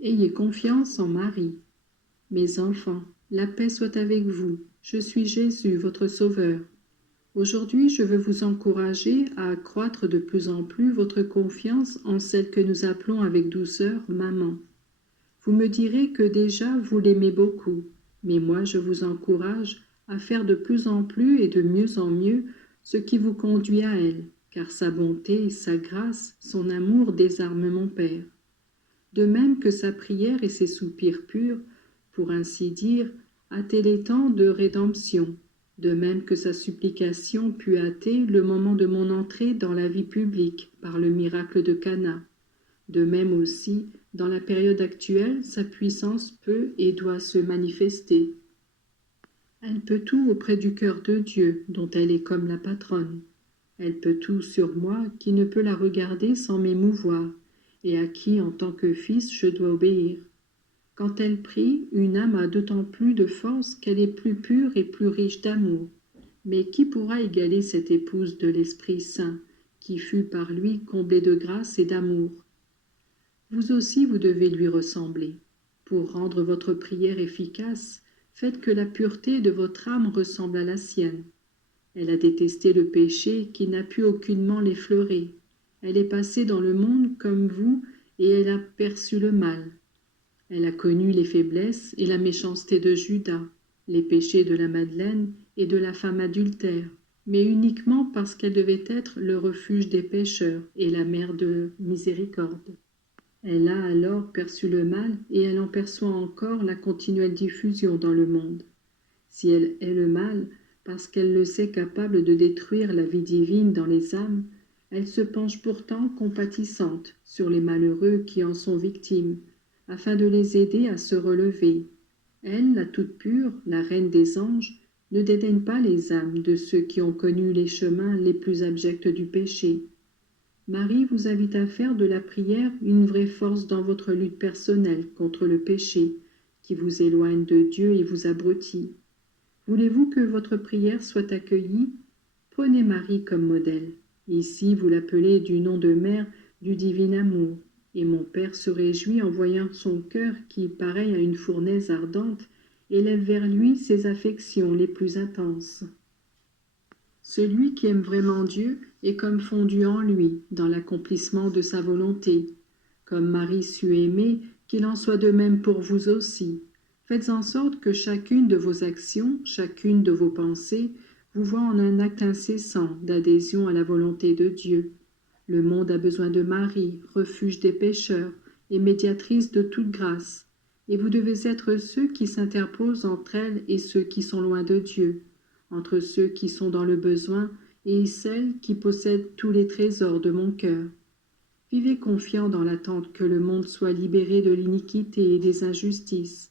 Ayez confiance en Marie. Mes enfants, la paix soit avec vous. Je suis Jésus, votre Sauveur. Aujourd'hui, je veux vous encourager à accroître de plus en plus votre confiance en celle que nous appelons avec douceur maman. Vous me direz que déjà vous l'aimez beaucoup, mais moi je vous encourage à faire de plus en plus et de mieux en mieux ce qui vous conduit à elle, car sa bonté, sa grâce, son amour désarment mon Père. De même que sa prière et ses soupirs purs, pour ainsi dire, hâtaient les temps de rédemption, de même que sa supplication put hâter le moment de mon entrée dans la vie publique par le miracle de Cana. De même aussi, dans la période actuelle, sa puissance peut et doit se manifester. Elle peut tout auprès du cœur de Dieu, dont elle est comme la patronne. Elle peut tout sur moi, qui ne peut la regarder sans m'émouvoir, et à qui, en tant que fils, je dois obéir. Quand elle prie, une âme a d'autant plus de force qu'elle est plus pure et plus riche d'amour. Mais qui pourra égaler cette épouse de l'Esprit Saint, qui fut par lui comblée de grâce et d'amour? Vous aussi vous devez lui ressembler. Pour rendre votre prière efficace, faites que la pureté de votre âme ressemble à la sienne. Elle a détesté le péché qui n'a pu aucunement l'effleurer. Elle est passée dans le monde comme vous et elle a perçu le mal. Elle a connu les faiblesses et la méchanceté de Judas, les péchés de la Madeleine et de la femme adultère, mais uniquement parce qu'elle devait être le refuge des pécheurs et la mère de miséricorde. Elle a alors perçu le mal et elle en perçoit encore la continuelle diffusion dans le monde. Si elle est le mal, parce qu'elle le sait capable de détruire la vie divine dans les âmes, elle se penche pourtant compatissante sur les malheureux qui en sont victimes, afin de les aider à se relever. Elle, la toute pure, la reine des anges, ne dédaigne pas les âmes de ceux qui ont connu les chemins les plus abjects du péché. Marie vous invite à faire de la prière une vraie force dans votre lutte personnelle contre le péché, qui vous éloigne de Dieu et vous abrutit. Voulez-vous que votre prière soit accueillie? Prenez Marie comme modèle. Ici, vous l'appelez du nom de mère du divin amour, et mon Père se réjouit en voyant son cœur qui, pareil à une fournaise ardente, élève vers lui ses affections les plus intenses. Celui qui aime vraiment Dieu est comme fondu en lui, dans l'accomplissement de sa volonté. Comme Marie sut aimer, qu'il en soit de même pour vous aussi. Faites en sorte que chacune de vos actions, chacune de vos pensées, vous voit en un acte incessant d'adhésion à la volonté de Dieu. Le monde a besoin de Marie, refuge des pécheurs et médiatrice de toute grâce. Et vous devez être ceux qui s'interposent entre elle et ceux qui sont loin de Dieu, entre ceux qui sont dans le besoin et celles qui possèdent tous les trésors de mon cœur. Vivez confiants dans l'attente que le monde soit libéré de l'iniquité et des injustices,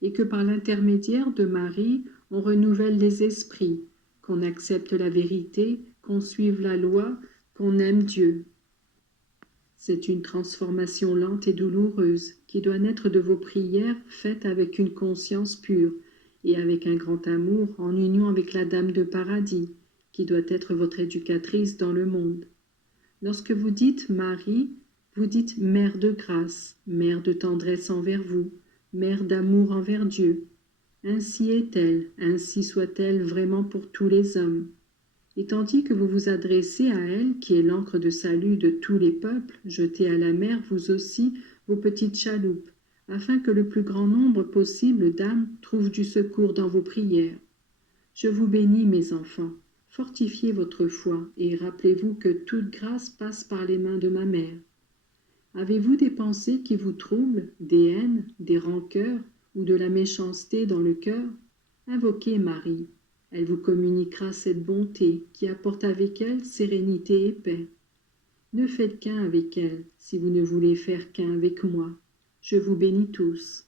et que par l'intermédiaire de Marie, on renouvelle les esprits, qu'on accepte la vérité, qu'on suive la loi, qu'on aime Dieu. C'est une transformation lente et douloureuse qui doit naître de vos prières faites avec une conscience pure et avec un grand amour en union avec la Dame de Paradis, qui doit être votre éducatrice dans le monde. Lorsque vous dites Marie, vous dites Mère de grâce, Mère de tendresse envers vous, Mère d'amour envers Dieu. Ainsi est-elle, ainsi soit-elle vraiment pour tous les hommes. Et tandis que vous vous adressez à elle, qui est l'ancre de salut de tous les peuples, jetez à la mer, vous aussi, vos petites chaloupes, afin que le plus grand nombre possible d'âmes trouve du secours dans vos prières. Je vous bénis, mes enfants. Fortifiez votre foi et rappelez-vous que toute grâce passe par les mains de ma mère. Avez-vous des pensées qui vous troublent, des haines, des rancœurs ou de la méchanceté dans le cœur? Invoquez Marie. Elle vous communiquera cette bonté qui apporte avec elle sérénité et paix. Ne faites qu'un avec elle si vous ne voulez faire qu'un avec moi. Je vous bénis tous.